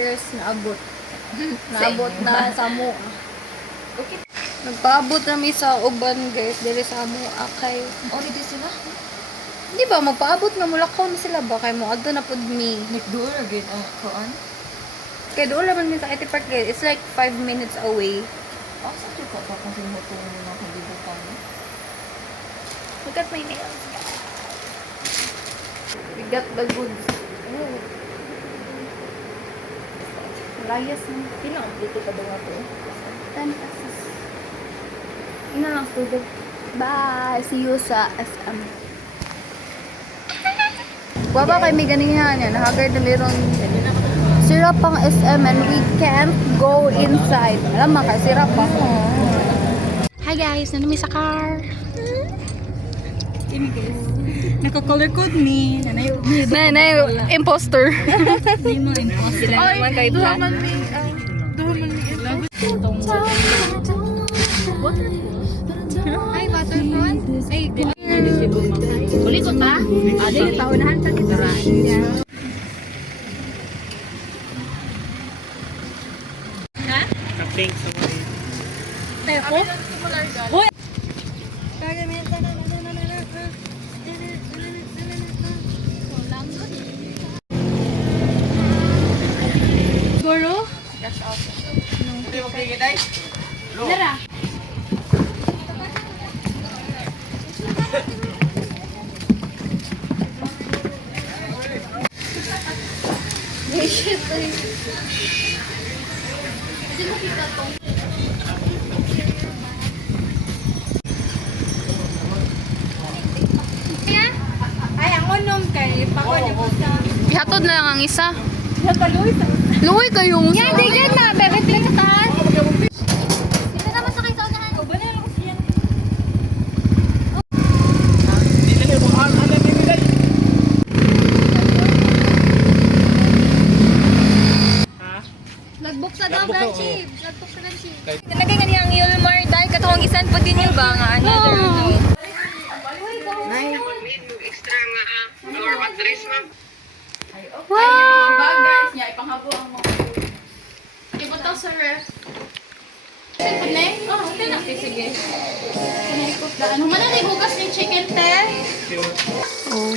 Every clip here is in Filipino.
years naabot. Naabot na sa mo. Okay. Nagpaabot na mi sa uban guys, diri sa mo akay. Already sila? Di ba magpaabot na mulakaw na sila ba kay mo adto na pud mi. Nagdoon again ang kuan? Kay doon naman mi sa IT Park guys. It's like 5 minutes away. Sa ito ka pa kung mo ito na kalibutan mo? Look at my nails. We got the goods. Oh. Layas mo. Kailan dito ka ba nga to? 10 pesos. Ina lang student. Bye! See you sa SM. Waba kay may ganihan yan. Haggard na meron sirap pang SM and we can't go inside. Alam mo ka, sirap pa. Hi guys! Nanami sa car. Ini guys. Naka-color code ni. Nanay. Imposter. Hindi mo impossible. Ay, naman kay Brad. duhaman ni Ay, waterfall. Ay, Ulit ko ta? dili paunahan sa dito. Ha? Pink sa mga Tayo ko? Hoy! Goro? Dara. Ay, ang unom kay Pakon yung usa. Ihatod na lang ang isa. Nakaluwi sa usa. Luwi kayong usa. Hindi yan na. Bebe, tingnan. Dito naman sa kayo sa unahan. O ba na lang siya? Nagbook sa daw, Branchie. Nagbook sa Branchie. Nalagay nga niyang Yulmar dahil katong isan po din yung ba nga another room. extra nga floor mattress ma'am. Wow! Guys, niya ipanghabo ang mga. Ibutaw sa ref. Ne? Oh, okay na. Sige. Ano man na hugas ng chicken te? Oh.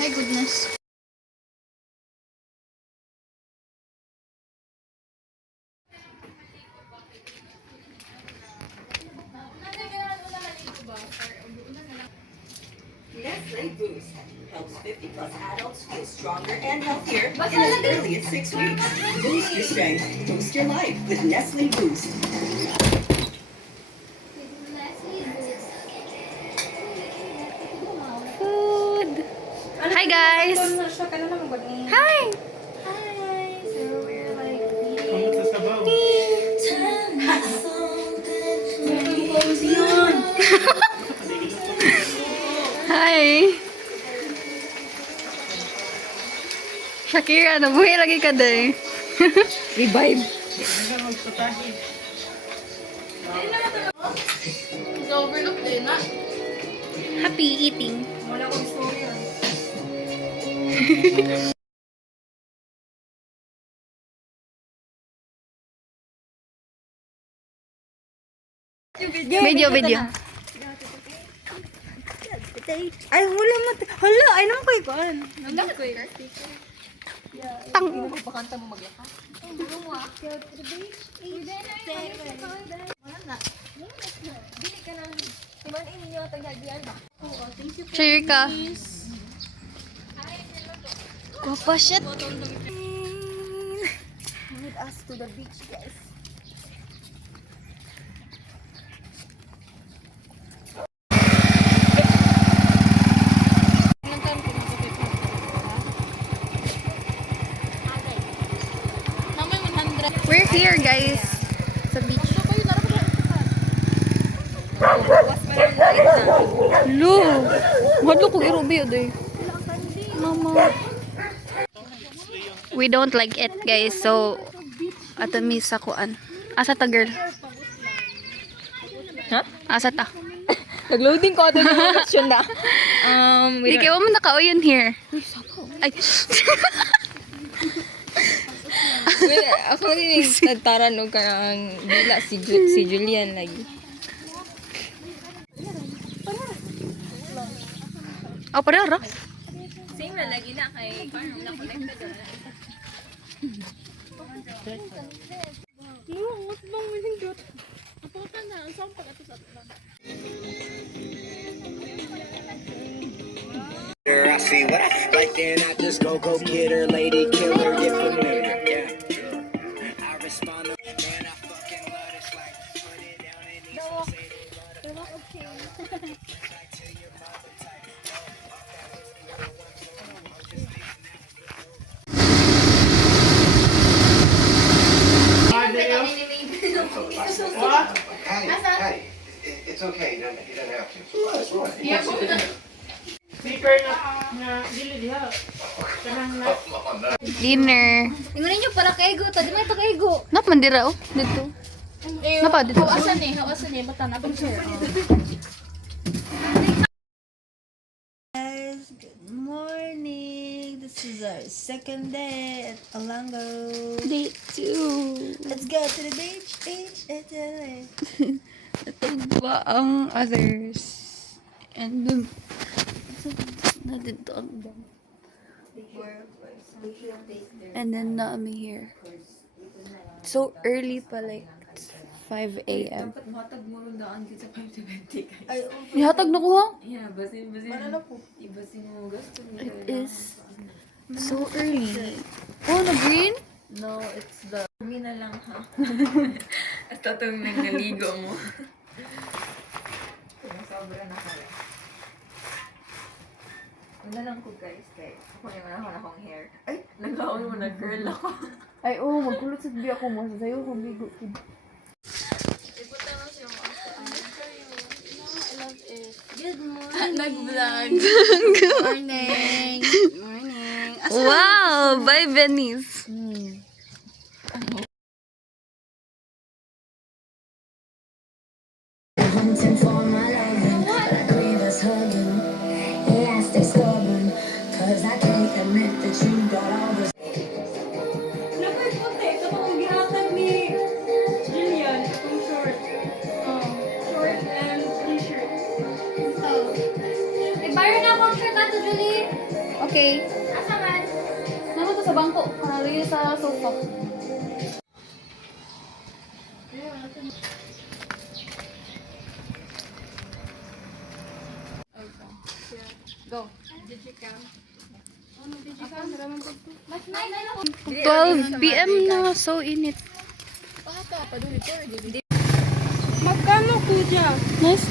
My goodness. Nestle Boost helps 50-plus adults feel stronger and healthier in as early as 6 weeks. Boost your strength, boost your life with Nestle Boost. Food. Hi guys. Hi. So we're like Kamot sa sabaw. Hi. Shakira, nabuhay lagi ka day. revive. Overlook din na. Happy eating. Wala akong storya. Video. Ay, wala mo. Hala, ay naman kayo ko. Naman ko yun. Tang. Pakanta mo maglaka. Share ka. Guapa shit. Lead us to the beach, guys. We're here guys. Sa beach. Lu. Wala ko irubi oday. Mama. We don't like it guys. So ato mi sa kuan. Asa ta girl? Ha? Asa ta? Nag-loading ko ito yung question na. Di kayo mo nakauyon here. Ay. Well, ako rin nagtaran o karang bila si Julian lagi. Oh, pareho ra. Same na lagi na kay parang na-connected na. I see what I like, then I just go get her, lady killer, get familiar. Yeah, I respond to man, I fucking love this. Like, put it down and these hoes say they love it. Back to your mother type. Hey, it's okay. You don't have to. That's right. Speaker na dili diha. Kanang na. Dinner. Ingunin niyo pala kaigo. Tadi may ito kaigo. Nap mandira oh. Dito. Napa dito. Hawasan eh. Hawasan eh. Bata na. Picture. Guys, good morning. This is our second day at Alango. Day 2. Let's go to the beach. Ito ba ang others? And then, na dito ang dam. And then naami here. So early pa, like 5 a.m. Matag mo rin daan kita 5:20 guys. Ihatag na ko ha? Yeah, basin. Mana na po? Ibasin mo gasto. It is so early. Oh, na green? No, it's the green na lang ha. At itong nangaligo mo. Sobra na kaya. Wala lang ko guys, kay ako yung wala akong hair. Ay, nagkaon mo na girl ako. Ay, oh, magkulot sa biya ko mo. Sayo ko bigo. Nag-vlog. Morning. Wow! Bye, Venice. Hunting for my loving, but I crave us hugging. Elastic stubborn, 'cause I can't admit that you got all this. Napay puti, ito pang ginatan ni Jillian, itong short. Short and t-shirt. Ibayar na akong shirt ato, Julie. Okay. Asa man? Naman to sa bangko. Kanali sa sofa. Go. 12 p.m. na. So init. Magkano kuya? Nice.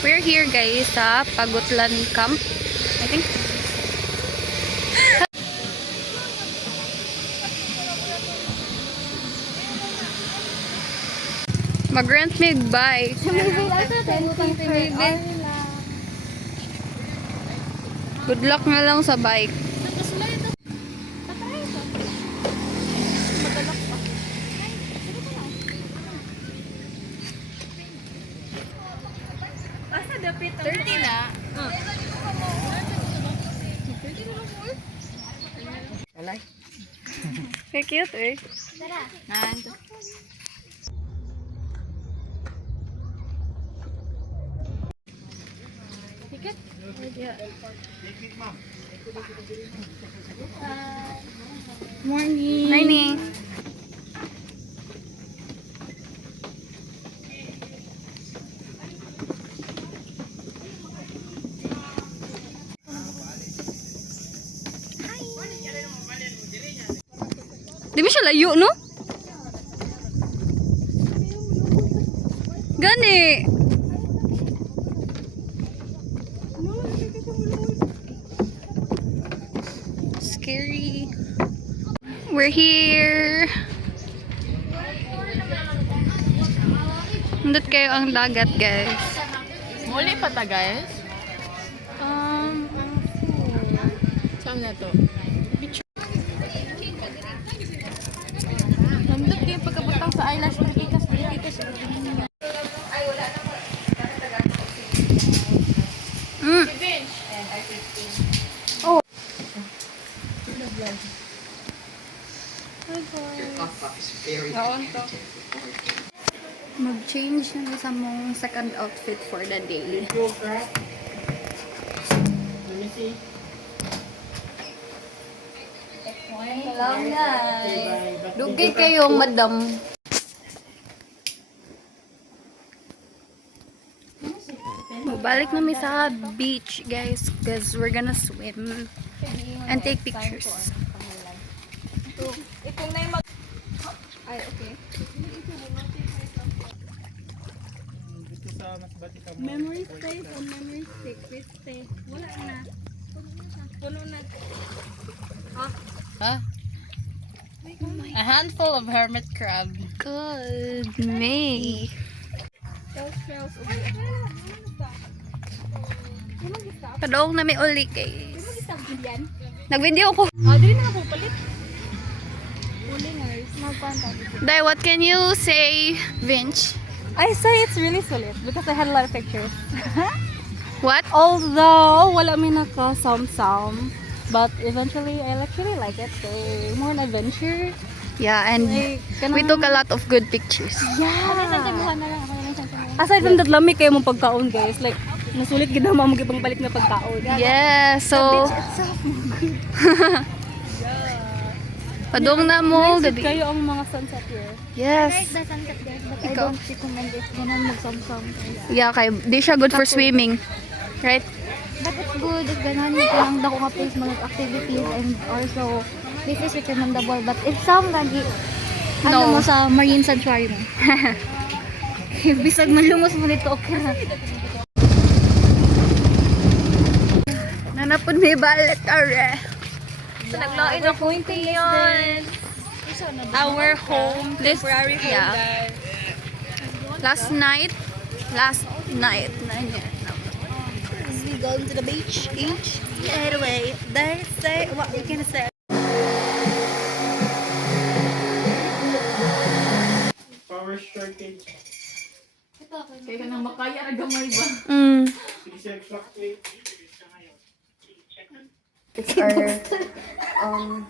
We're here guys sa Pagutlan Camp. I think. Mag-rent me bike. Good luck na lang sa bike. Asa dapit 30 na. Very cute eh. Morning. Morning. Di mo siya layo, no? Gani. Scary. We're here. Nandot kayo ang dagat, guys. Muli pa ta, guys. Saan na to? Nandot kayo pagkabutang sa eyelash ng kikas. Mm. Oh. Mag-change na sa mong second outfit for the day. Let me see. Hello, guys. Dugay kayong madam. Balik namin sa beach, guys, because we're gonna swim and take pictures. Dito sa mas bati ka mo. Memory stick on memory stick. Stick. Wala na. Puno na. A handful of hermit crab. Good, May. Padaong na may uli, guys. Nag-video ko. Dili na ako palit. Uli nga. Dai, what can you say, Vince? I say it's really solid because I had a lot of pictures. What? Although wala mi naka some, but eventually I actually like it. So more an adventure. Yeah, and Like, we took a lot of good pictures. Aside from that, lami kayo mong pagkaon, guys. Like, nasulit gid na mo magibang balik na pagkaon. Yeah, so padong na mo Visit gabi. kayo ang mga sunset here. Yes. The sunset, guys, but Ikaw? I don't recommend it. Ganun mag-some. Yeah, kay di siya good for swimming. Right? But it's good if ganahan mo lang dako ka place mga activities and also this is recommendable but if some lagi ano mo No. sa marine sanctuary mo. Bisag malumos mo nito okay na. Nanapod may balet are. So, naglain ako yun. Our home, temporary home, yeah. guys. Last night. Na yan. We go to the beach. Anyway, they say what we can say. Power shortage. Kaya ka nang makaya na gamay ba? Mm. Diesel fluctuate. It's our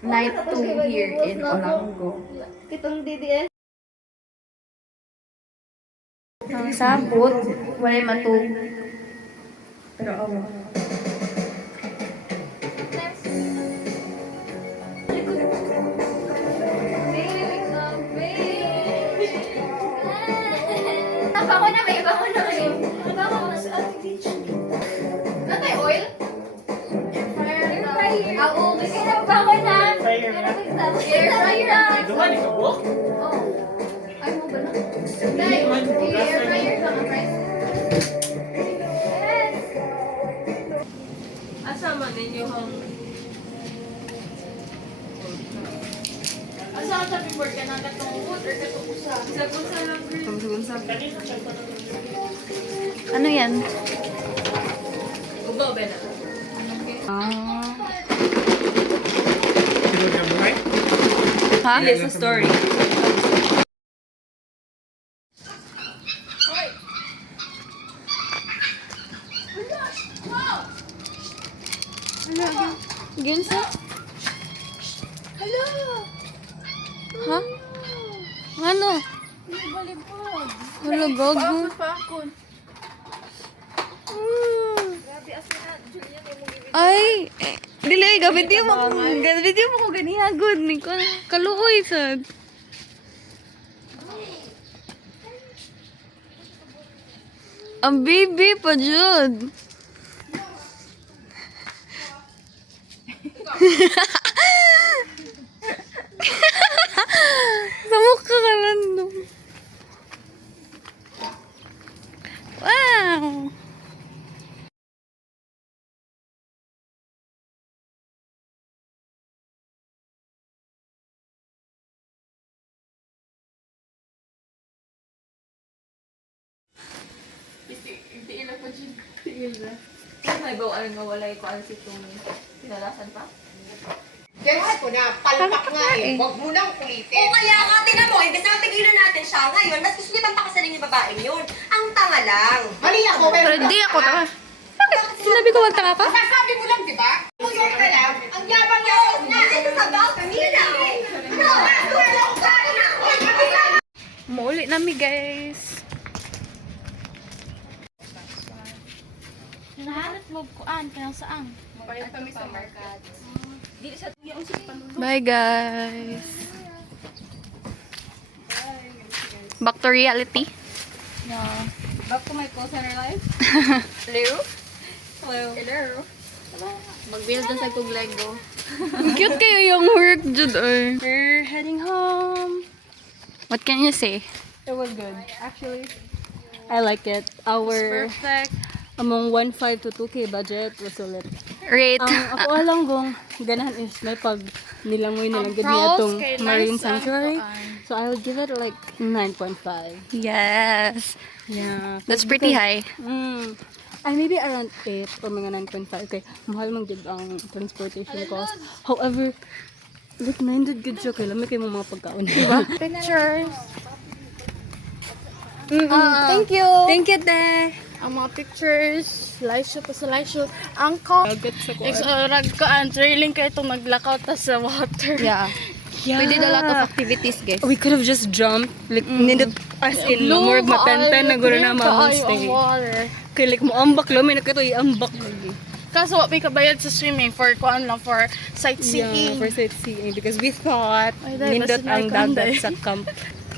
night 2 here in Olango. Kitong DDS. Ang sabot, wala matug. Pero awa. Bako na may bako na kayo. Bako na sa beach. Natay oil? Air fryer. Ako, kasi na bako na. Fire na. Air fryer. Duhan, ikaw po? Ay mo ba na? Dahil, Air fryer ka nga, guys. Asa man ninyo hang... Asa ang sabi board ka na katong wood or katong usa? Sa kunsa lang, girl. Ano yan? Ubaw ba na? Siguro ka buhay? Ha? Dili sa story. Ginsa? Ha? Ano? Hala, gago. Ay, dili, video mo ko ganiya, good ni ko. Kaluoy sad. Ang baby pa jud. Sa mukha ka lang, no? Wow! May bawaan nga wala ko ano si Tumi. Pinalasan pa? Gets ko na, palpak nga eh. Huwag mo nang kulitin. O kaya nga, tingnan mo, imbes na tigilan natin siya ngayon, mas gusto niya pang pakasarin yung babaeng yun. Ang tanga lang. Mali ako, pero Hindi ako tanga. Bakit? Sinabi ko magtanga ka? masasabi mo lang, di ba? Tuyok ka lang, ang yabang-yabang Na, this is about me now. No, wala ko kaya na. Muli nami guys. Nahanap mo kuan kanang saang. Bayad kami sa market. Bye guys. Back to reality. Back to my co-center life. Hello? Hello. Hello. Mag-build na sa kog Lego. Cute kayo yung work, Jude. We're heading home. What can you say? It was good. Actually, I like it. Our Perfect. among 1.5 to 2K budget was solid. Rate. Ako alam kong ganahan is may pag nilangoy na lang gud niya pros itong kay Marine nice ang Sanctuary. kuan. So I will give it like 9.5. Yes. Yeah. That's pretty high. Ay, maybe around 8 or mga 9.5. Okay, mahal mang gid ang transportation cost. However, recommended good siya kay lamay kay mga pagkaon. Diba? Pictures. Thank you. Thank you, te. Ang mga pictures, slideshow pa sa slideshow. Ang rag ko ang trailing kayo itong naglakaw ta sa water. Yeah. We did a lot of activities, guys. We could have just jumped. Like, nindot as in, more mapenta na guro na Ang mamastay. water. Kaya like, mo ambak lo, may nakito i-ambak lagi. Kaso may kabayad sa swimming for kuan lang for Yeah, sightseeing. for sightseeing. Because we thought, Ay, dahil nindot basta ang nagkanday. dagat sa camp.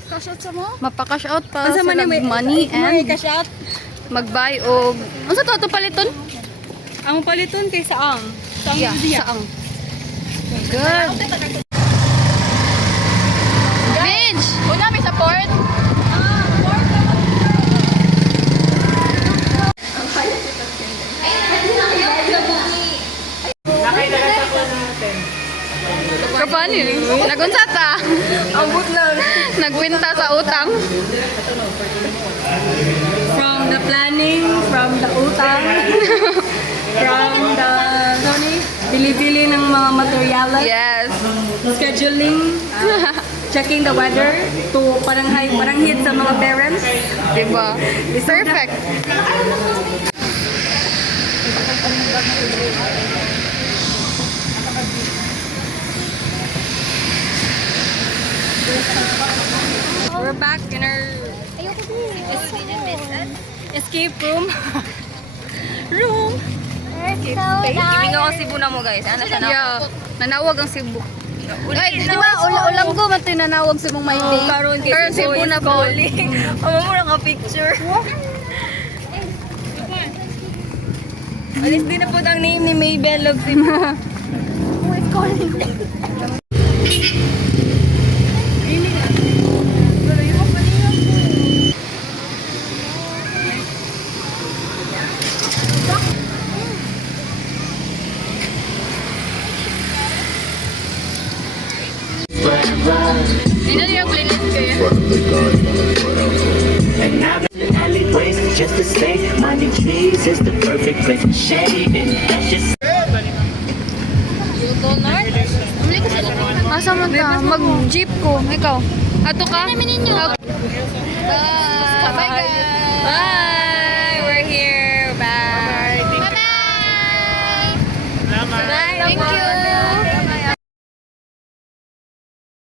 Kasot sa mo? Mapaka-cash out pa Asa sa man may money may and cash out. mag-buy og... Ano sa to paliton? Ang paliton kay saang. Saang Yeah, saang. Good. Bench! Una may support? Kapani, nagunsata. Abot lang. Nagwinta sa utang. From the planning, from the utang, from the bili-bili ng mga materialan, Yes. scheduling, checking the weather, to parang hit sa mga parents. Diba? Perfect. We're back in our escape room. Ibig ako Cebu na mo guys. Ano siya na? Yeah. Nanawag ang Cebu. Ay, di ba? Ulam ko man tinanawag sa mong may day. Karon kay Pero Cebu na po. Amo mo na ka picture. Alis din na po ang name ni Maybell of Cebu. Who is calling? Hindi na yung playlist kayo. And now the alleyways just to say money trees is the perfect place to shade and that's just Asa mo ta? Mag-jeep ko. Ikaw. Ato ka? Bye. Bye guys. Bye! We're here. Bye! Bye-bye. Salamat. Thank you.